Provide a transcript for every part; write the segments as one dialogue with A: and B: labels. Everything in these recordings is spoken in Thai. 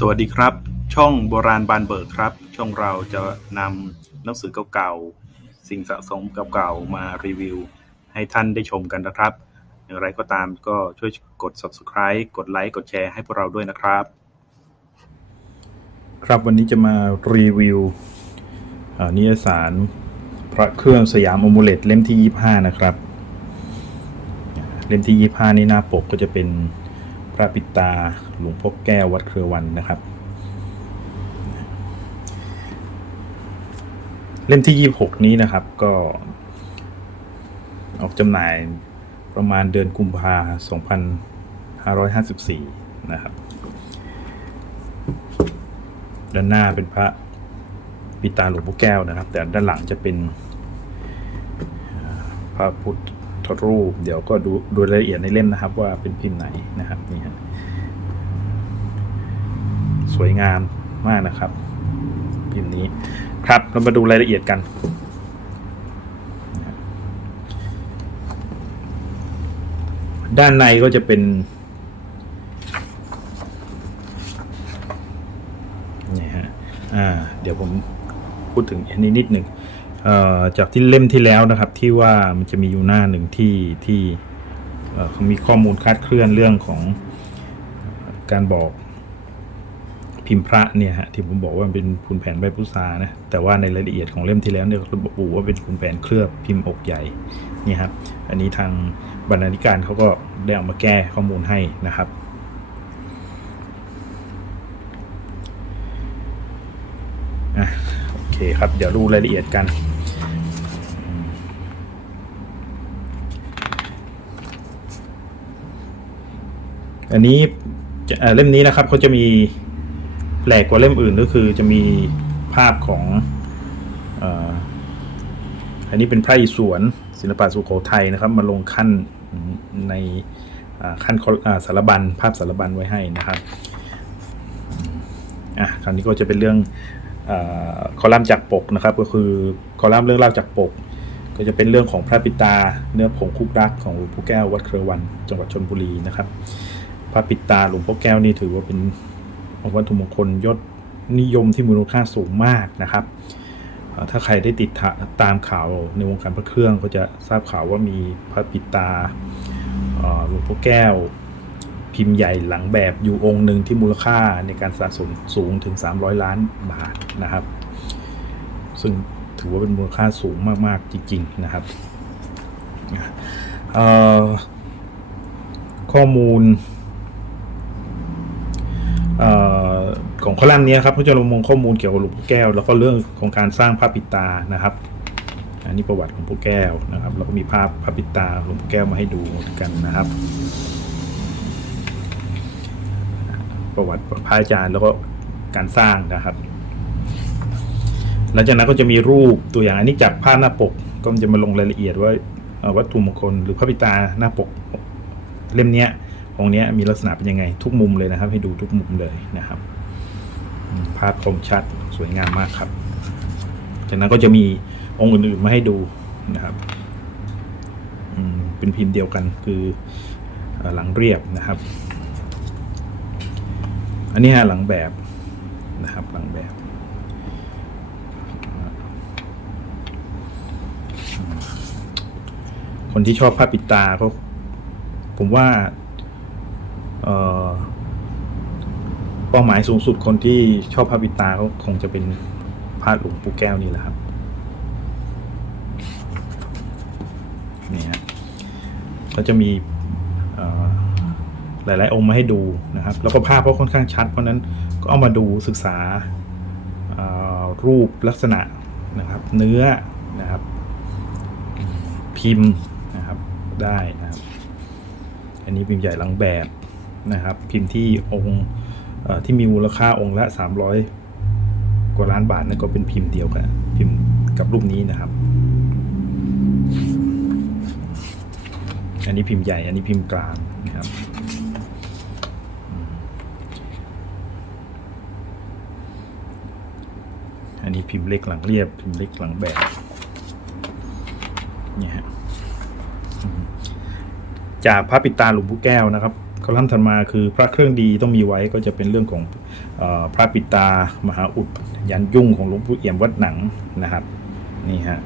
A: สวัสดีครับ ช่องโบราณบานเบิกครับ ช่องเราจะนำหนังสือเก่าๆสิ่งสะสมเก่าๆมารีวิว ให้ท่านได้ชมกันนะครับ อย่างไรก็ตามก็ช่วยกด subscribe กดไลค์กดแชร์ให้พวกเราด้วยนะครับ
B: ครับวันนี้จะมารีวิวนิยสารพระเครื่องสยามอมูเลตเล่มที่ 25 นะครับ เล่มที่ 25 นี่หน้าปกก็จะเป็น ระปิดตาหลวงพ่อแก้ววัดเครือวันนะครับ เล่มที่ 26 นี้นะครับก็ ออกจำหน่ายประมาณเดือนกุมภา2554 นะครับ ด้านหน้าเป็นพระปิตาหลวงพ่อแก้วนะครับ แต่ด้านหลังจะเป็นพระพุทธ รูป เดี๋ยวก็ดูดูรายละเอียดในเล่มนะครับ ว่าเป็นพิมพ์ไหนนะครับนี่ฮะสวยงามมากนะครับ พิมพ์นี้ครับเรามาดูรายละเอียดกันด้านในก็จะเป็น นี่ฮะ อ่า เดี๋ยวผมพูดถึงอันนี้นิดหนึ่ง จากที่เล่มที่แล้วนะครับที่ว่ามันจะมีอยู่หน้าหนึ่งที่ที่เขามีข้อมูลคาดเคลื่อนเรื่องของการบอกพิมพ์พระเนี่ยฮะที่ผมบอกว่าเป็นพุนแผนใบพุทานะแต่ว่าในรายละเอียดของเล่มที่แล้วเนี่ยเขาระบุว่าเป็นพุนแผนเคลือบพิมพ์อกใหญ่นี่ครับอันนี้ทางบรรณาธิการเขาก็ได้เอามาแก้ข้อมูลให้นะครับ อะโอ เคครับเดี๋ยวดูรายละเอียดกัน อันนี้เล่มนี้นะครับเขาจะมีแปลกกว่าเล่มอื่นก็คือจะมีภาพของอ,อันนี้เป็นพระอิศวรศิลปะสุโขทัยนะครับ มาลงขั้นในขั้นสารบัญภาพสารบัญไว้ให้นะครับอะคราวนี้ก็จะเป็นเรื่อง คอลัมน์จากปกนะครับ ก็คือคอลัมน์เรื่องเล่าจากปก ก็จะเป็นเรื่องของพระปิตา เนื้อผงคุกรักของหลวงพ่อแก้ววัดเครือวัน จังหวัดชนบุรีนะครับ พระปิตาหลวงพ่อแก้วนี่ถือว่าเป็นวัตถุมงคลยศนิยมที่มูลค่าสูงมากนะครับ ถ้าใครได้ติดตามข่าวในวงการพระเครื่องก็จะทราบข่าวว่ามีพระปิตาหลวงพ่อแก้ว พิมพ์ใหญ่หลังแบบอยู่องค์หนึ่งที่มูลค่าในการสะสมสูงถึง 300 ล้านบาทนะครับ ซึ่งถือว่าเป็นมูลค่าสูงมากๆจริง ๆ นะครับข้อมูลออของคอลัมน์นี้ครับเขาจะลงมงข้อมูลเกี่ยวกับหลวงพ่อแก้ว แล้วก็เรื่องของการสร้างพระปิตานะครับ อันนี้ประวัติของหลวงพ่อแก้วนะครับ แล้วก็มีภาพพระปิตาหลวงพ่อแก้วมาให้ดูกันนะครับ ประวัติพระอาจารย์แล้วก็การสร้างนะครับ หลังจากนั้นก็จะมีรูปตัวอย่างอันนี้จากภาพหน้าปกก็จะมาลงรายละเอียดว่าวัตถุมงคลหรือพระปิตาหน้าปกเล่มเนี้ยองค์เนี้ยมีลักษณะเป็นยังไงทุกมุมเลยนะครับ ให้ดูทุกมุมเลยนะครับภาพคมชัดสวยงามมากครับ จากนั้นก็จะมีองค์อื่นๆมาให้ดูนะครับเป็นพิมพ์เดียวกันคือหลังเรียบนะครับ อันนี้ฮะหลังแบบนะครับหลังแบบคนที่ชอบผ้าปิดตาก็ผมว่าเป้าหมายสูงสุดคนที่ชอบผ้าปิดตาก็คงจะเป็นพระหลวงปู่แก้วนี่แหละครับนี่ฮะก็จะมีเหลาย ๆ องค์มาให้ดูนะครับ แล้วก็ภาพก็ค่อนข้างชัด เพราะนั้นก็เอามาดูศึกษารูปลักษณะนะครับ เนื้อนะครับ พิมพ์นะครับได้นะครับ อันนี้พิมพ์ใหญ่หลังแบบนะครับ พิมพ์ที่องค์ที่มีมูลค่าองค์ละ 300 กว่าล้านบาทนั่นก็เป็นพิมพ์เดียวกันพิมพ์กับรูปนี้นะครับ อันนี้พิมพ์ใหญ่ อันนี้พิมพ์กลาง นี้พิมพ์เล็กหลังเรียบ พิมพ์เล็กหลังแบบเนี่ยฮะจากพระปิตาหลวงปู่แก้วนะครับอลัมน์ถัดมาคือพระเครื่องดีต้องมีไว้ก็จะเป็นเรื่องของอพระปิตามหาอุดยันยุ่งของหลวงปู่เอี่ยมวัดหนังนะครับนี่ฮะ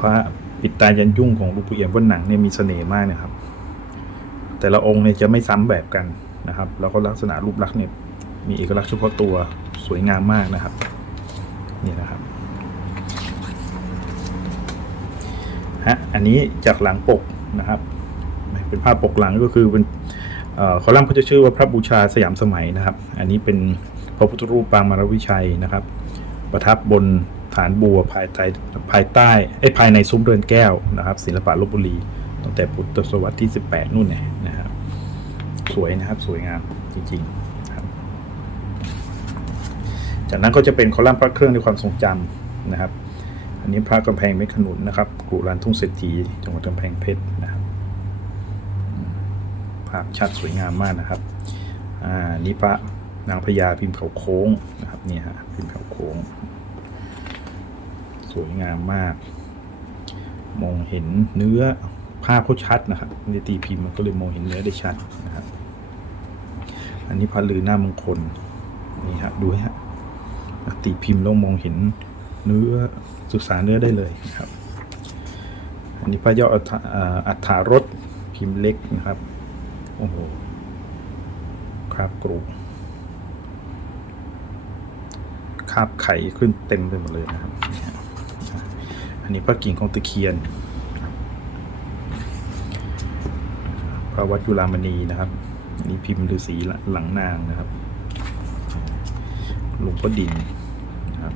B: พระปิตายันยุ่งของหลวงปู่เอี่ยมวัดหนังเนี่ยมีเสน่ห์มากนะครับ แต่ละองค์เนี่ยจะไม่ซ้ำแบบกันนะครับ แล้วก็ลักษณะรูปลักษณ์เนี่ยมีเอกลักษณ์เฉพาะตัว สวยงามมากนะครับ นี่นะครับฮะอันนี้จากหลังปกนะครับเป็นภาพปกหลังก็คือเป็นออคอลัมน์เขาจะชื่อว่าพระบูชาสยามสมัยนะครับ อันนี้เป็นพระพุทธรูปปางมารวิชัยนะครับ ประทับบนฐานบัวภายใต้ภายใต้ไอ้ภายในซุ้มเรือนแก้วนะครับ ศิลปะลบบุรีตั้งแต่พุทธศตวรรษที่ 18 นู่นเนี่ยนะครับ สวยนะครับ สวยงามจริงๆ จากนั้นก็จะเป็นคอลัมน์พระเครื่องในความทรงจำนะครับ อันนี้พระกำแพงเม็ดขนุนนะครับกรุลานทุ่งเศรษฐีจังหวัดกำแพงเพชรนะครับภาพชัดสวยงามมากนะครับอ่านี่พระนางพญาพิมพ์เขาโค้งนะครับนี่ฮะพิมพ์เขาโค้ง สวยงามมาก มองเห็นเนื้อภาพเขาชัดนะครับในตีพิมพ์มันก็เลยมองเห็นเนื้อได้ชัดนะครับ อันนี้พระลือหน้ามงคลนี่ฮะดูฮะ ตีพิมพ์แล้วมองเห็นเนื้อศึกษาเนื้อได้เลยนะครับ อันนี้พระยอดอัฐาอ่าอัฏฐารสพิมพ์เล็กนะครับ โอ้โหครับกรุคาบไข่ขึ้นเต็มไปหมดเลยนะครับ อันนี้พระกิ่งของตะเคียน พระวัดจุฬามณีนะครับ อันนี้พิมพ์ฤาษีหลังนางนะครับ หลวงพ่อดินนะครับ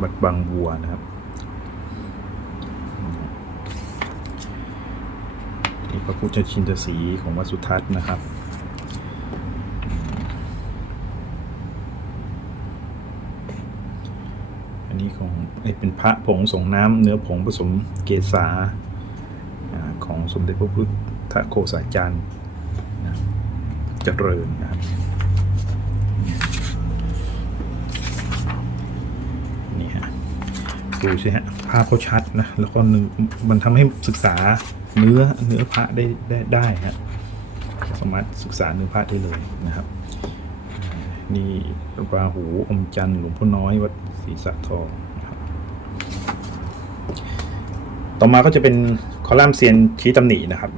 B: บัดบางบัวนะครับนี่พระพุทธชินตสีของวัดสุทัศน์นะครับอันนี้ของเอ้ยเป็นพระผงส่งน้ำเนื้อผงผสมเกษาของสมเด็จพระพุทธโฆษาจารย์นะเจริญนะครับ นี่ฮะ ดูสิฮะภาพเขาชัดนะแล้วก็นึงมันทำให้ศึกษาเนื้อเนื้อพระได้ได้ได้ฮะสามารถศึกษาเนื้อพระได้เลยนะครับ นี่ราหูอมจันทร์หลวงพ่อน้อยวัดศรีสัตทองนะครับต่อมาก็จะเป็นคอลัมน์เซียนชี้ตำหนินะครับ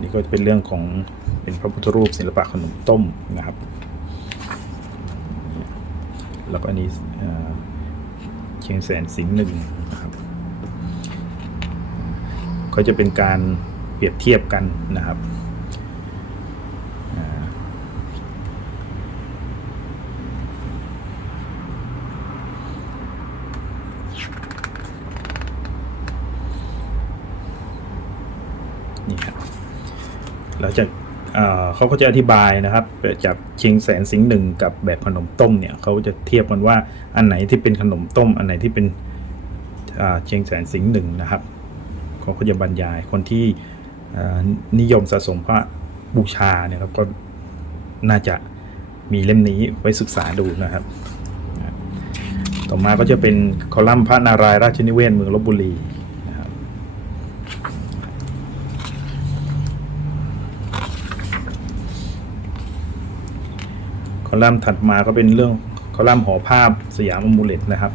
B: นี่ก็จะเป็นเรื่องของเป็นพระพุทธรูปศิลปะขนมต้มนะครับ แล้วก็อันนี้ เชียงแสนสิงห์หนึ่งนะครับ ก็จะเป็นการเปรียบเทียบกันนะครับอ่านี่ครับแล้วจาก เขาก็จะอธิบายนะครับจากเชียงแสนสิงห์หนึ่งกับแบบขนมต้มเนี่ยเขาจะเทียบกันว่าอันไหนที่เป็นขนมต้ม อันไหนที่เป็นเชียงแสนสิงห์หนึ่งนะครับเขาก็จะบรรยายคนที่นิยมสะสมพระบูชาเนี่ยครับก็น่าจะมีเล่มนี้ไว้ศึกษาดูนะครับ ต่อมาก็จะเป็นคอลัมน์พระนารายณ์ราชนิเวศเมืองลบบุรีนะครับ ค อลัมน์ถัดมาก็เป็นเรื่องคอลัมน์หอภาพสยามอมูเลตนะครับ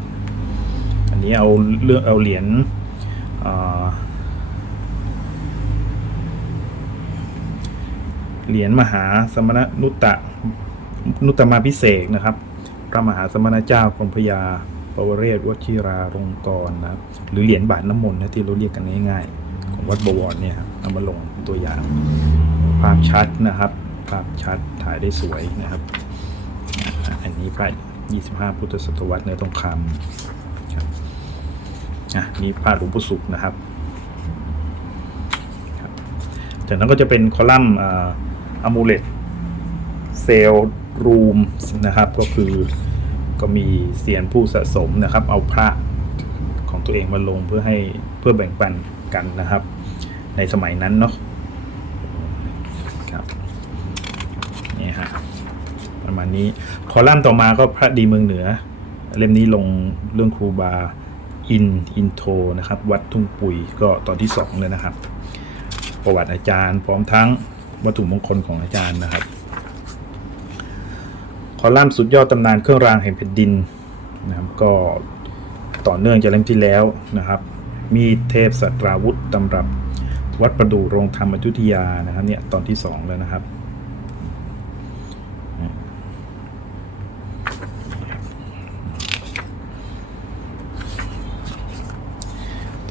B: อันนี้เอาเรื่องเอาเหรียญเหรียญมหาสมณนุตตะนุตตมาพิเศษนะครับ พระมหาสมณเจ้ากรมพระยาปวเรศวชิราลงกรณ์นะครับ หรือเหรียญบาทน้ำมนต์นะที่เราเรียกกันง่ายๆ ของวัดบวรเนี่ยครับเอามาลงตัวอย่าง ภาพชัดนะครับ ภาพชัดถ่ายได้สวยนะครับ อันนี้พระ25 พุทธศตวรรษเนื้อทองคำครับอะนี่พระหลวงปู่สุขนะครับจากนั้นก็จะเป็นคอลัมน์อะมูเลตเซลรูมนะครับก็คือก็มีเซียนผู้สะสมนะครับ เอาพระของตัวเองมาลงเพื่อให้เพื่อแบ่งปันกันนะครับ ในสมัยนั้นเนาะครับ นี่ฮะประ มาณนี้ คอลัมน์ต่อมาก็พระดีเมืองเหนือ เล่มนี้ลงเรื่องครูบาอินอินโทนะครับ วัดทุ่งปุยก็ตอนที่สองเลยนะครับ ประวัติอาจารย์ พร้อมทั้งวัตถุมงคลของอาจารย์นะครับ คอลัมน์สุดยอดตำนานเครื่องรางแห่งแผ่นดินนะครับก็ต่อเนื่องจากเล่มที่แล้วนะครับ มีเทพสัตราวุธตำรับวัดประดู่โรงธรรมอยุธยานะครับเนี่ยตอนที่สองแล้วนะครับ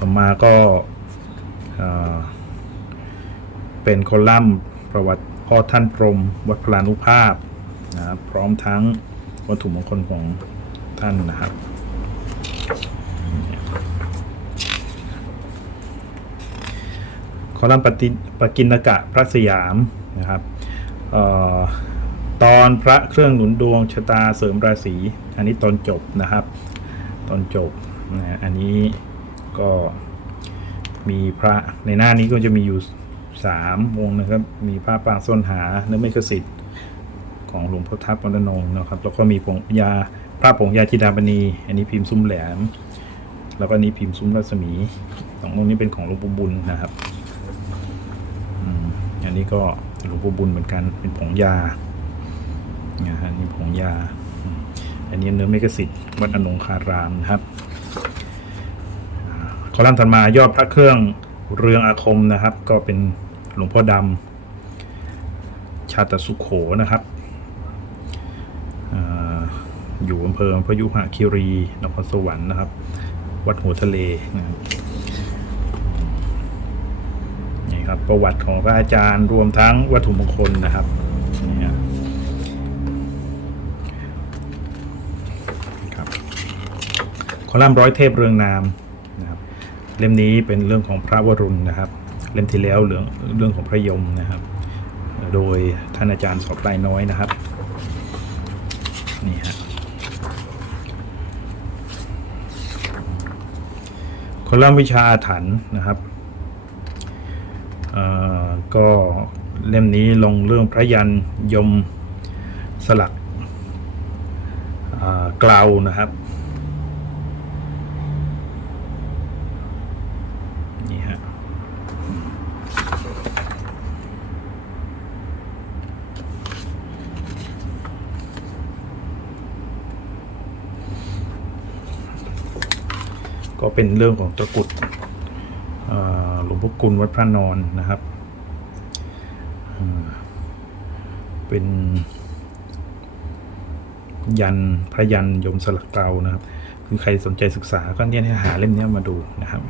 B: ต่อมาก็เป็นคอลัมน์ประวัติพ่อท่านพรมวัดพลานุภาพนะครับพร้อมทั้งวัตถุมงคลของท่านนะครับ คอลัมน์ปฏิปกินกะพระสยามนะครับออตอนพระเครื่องหนุนดวงชะตาเสริมราศี อันนี้ตอนจบนะครับ ตอนจบนะอันนี้ ก็มีพระในหน้านี้ก็จะมีอยู่สามองค์นะครับ มีพระปางส้นหาเนื้อไม่กสิทธิ์ของหลวงพ่อทัพมรนงนะครับ แล้วก็มีผงยาพระผงยาจิดาบณี อันนี้พิมพ์ซุ้มแหลม แล้วก็นี้พิมพ์ซุ้มรัศมีสององค์นี้เป็นของหลวงปู่บุญนะครับอันนี้ก็หลวงปู่บุญเหมือนกันเป็นผงยานะฮะนี่ผงยา อันนี้เนื้อเมกสิทธิ์วัดอนงคารามนะครับ คอลัมน์ถัดมายอดพระเครื่องเรืองอาคมนะครับ ก็เป็นหลวงพ่อดำชาตสุขโขนะครับออยู่อำเภอพยุหคีรีนครสวรรค์นะครับ วัดหัวทะเลนะครับนี่ครับประวัติของพระอาจารย์รวมทั้งวัตถุมงคลนะครับนี่ครับคอลัมน์ร้อยเทพเรืองนาม เล่มนี้เป็นเรื่องของพระวรุณนะครับ เล่มที่แล้วเรื่องเรื่องของพระยมนะครับ โดยท่านอาจารย์สอบลายน้อยนะครับนี่ฮะคอลัมน์วิชาอาถรรพ์นะครับอ่อก็เล่มนี้ลงเรื่องพระยันยมสลักอ่ากลาวนะครับนี่ฮะ ก็เป็นเรื่องของตะกุดหลวงพ่อกุลวัดพระนอนนะครับ เป็นยันพระยันยมสลักเกลานะครับ คือใครสนใจศึกษาก็เนี่ยหาเล่มนี้มาดูนะครับ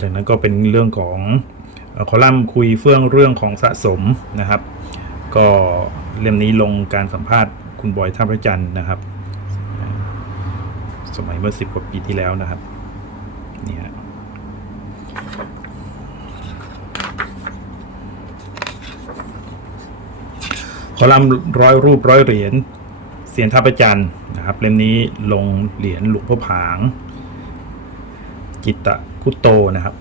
B: จากนั้นก็เป็นเรื่องของอคอลัมน์คุยเฟื่องเรื่องของสะสมนะครับ ก็เล่มนี้ลงการสัมภาษณ์คุณบอยท่าพระจันทร์นะครับ สมัยเมื่อสิบกว่าปีที่แล้วนะครับนี่ฮะคอลัมน์ร้อยรูปร้อยเหรียญเสียนท่าประจันนะครับ เล่มนี้ลงเหรียญหลวงพ่อผาง จิตตะคุโตนะครับ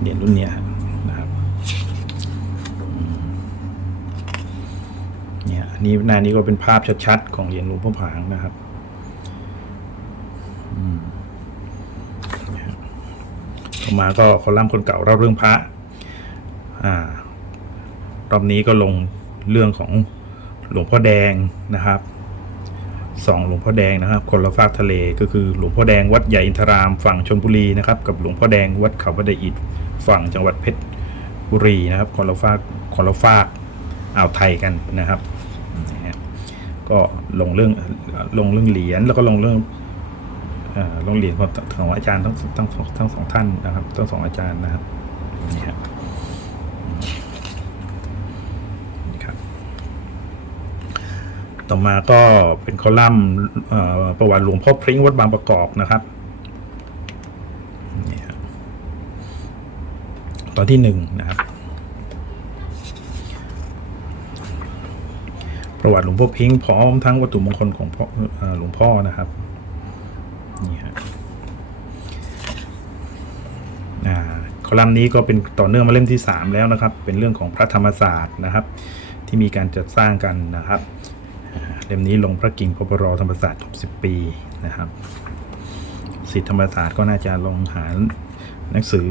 B: เหรียญรุ่นนี้ครับ เนี่ย อันนี้หน้านี้ก็เป็นภาพชัดๆ ของเหรียญหลวงพ่อผางนะครับต่อมาก็คอลัมน์คนเก่าเล่าเรื่องพระอ่ารอบนี้ก็ลงเรื่องของหลวงพ่อแดงนะครับสองหลวงพ่อแดงนะครับ คนละฝากทะเลก็คือหลวงพ่อแดงวัดใหญ่อินทรามฝั่งชลบุรีนะครับกับหลวงพ่อแดงวัดเขาวัดไดอิฐฝั่งจังหวัดเพชรบุรีนะครับคนละฝากคนละฝากอ่าวไทยกันนะครับ ก็ลงเรื่องลงเรื่องเหรียญแล้วก็ลงเรื่องลงเหรียญของของอาจารย์ทั้งทั้งทั้งสองท่านนะครับทั้งสองอาจารย์นะครับนี่ครับนี่ครับต่อมาก็เป็นคอลัมน์ประวัติหลวงพ่อพริ้งวัดบางประกอบนะครับนี่ครับตอนที่หนึ่งนะครับ ประวัติหลวงพ่อพิงค์พร้อมทั้งวัตถุมงคลของพ่อหลวงพ่อนะครับนี่ฮะคอลัมน์นี้ก็เป็นต่อเนื่องมาเล่มที่ 3 แล้วนะครับ เป็นเรื่องของพระธรรมศาสตร์นะครับ ที่มีการจัดสร้างกันนะครับเล่มนี้ลงพระกิ่งพบรธรรมศาสตร์60 ปีนะครับสิทธิธรรมศาสตร์ก็น่าจะลงหาหนังสือ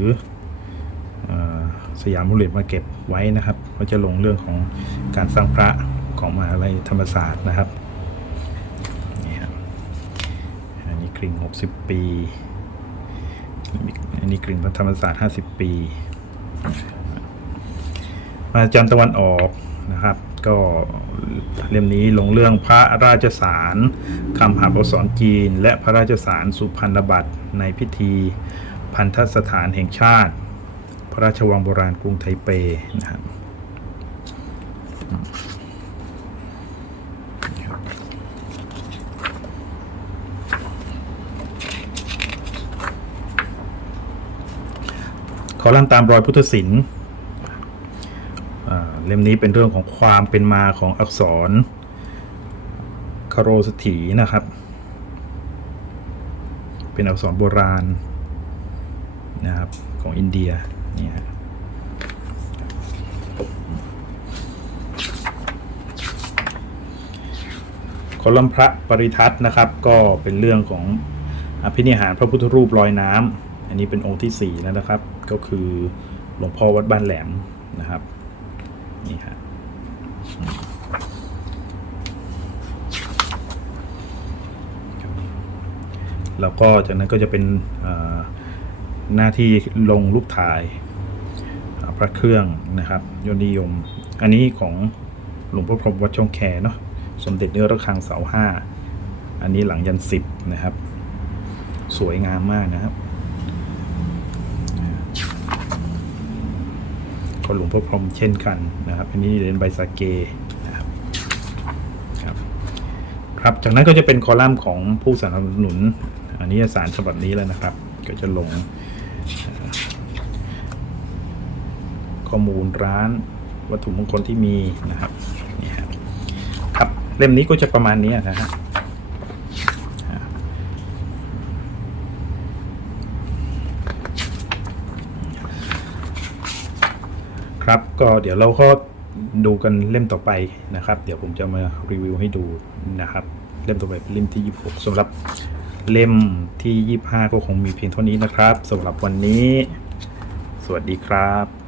B: ออสยามบุรีมาเก็บไว้นะครับก็จะลงเรื่องของการสร้างพระ ของมหาลัยธรรมศาสตร์นะครับนี่ครับอันนี้กริ่ง 60 ปีอันนี้กริ่งธรรมศาสตร์ 50 ปี มาจันตะวันออกนะครับ ก็เล่มนี้ลงเรื่องพระราชสารคำหาอักษรจีน และพระราชสารสุพรรณบัตรในพิธีพันธสถานแห่งชาติ พระราชวังโบราณกรุงไทเปนะครับ อลัมน์ตามรอยพุทธศิลป์เล่มนี้เป็นเรื่องของความเป็นมาของอักษรคาโรสถีนะครับ เป็นอักษรโบราณนะครับของอินเดียเนี่ยฮะคอลัมน์พระปริทัศน์นะครับ ก็เป็นเรื่องของอภินิหารพระพุทธรูปลอยน้ำอันนี้เป็นองค์ที่ 4 แล้วนะครับ ก็คือหลวงพ่อวัดบ้านแหลมนะครับนี่ฮะแล้วก็จากนั้นก็จะเป็นหน้าที่ลงรูปถ่ายพระเครื่องนะครับยนิยม อันนี้ของหลวงพ่อพรหมวัดช่องแคเนาะสมเด็จเนื้อระฆังเสาห้าอันนี้หลังยันสิบนะครับ สวยงามมากนะครับ ก็หลวงพ่อพรหมเช่นกันนะครับอันนี้เหรียญใบสาเกนะครับครับจากนั้นก็จะเป็นคอลัมน์ของผู้สนับสนุนอันนี้สารฉบับนี้แล้วนะครับ ก็จะลงข้อมูลร้านวัตถุมงคลที่มีนะครับนี่ครับครับเล่มนี้ก็จะประมาณนี้นะฮะ ครับก็เดี๋ยวเราก็ดูกันเล่มต่อไปนะครับ เดี๋ยวผมจะมารีวิวให้ดูนะครับ เล่มต่อไปเป็นเล่มที่ 26สำหรับเล่มที่ 25 ก็คงมีเพียงเท่านี้นะครับสำหรับวันนี้ สวัสดีครับ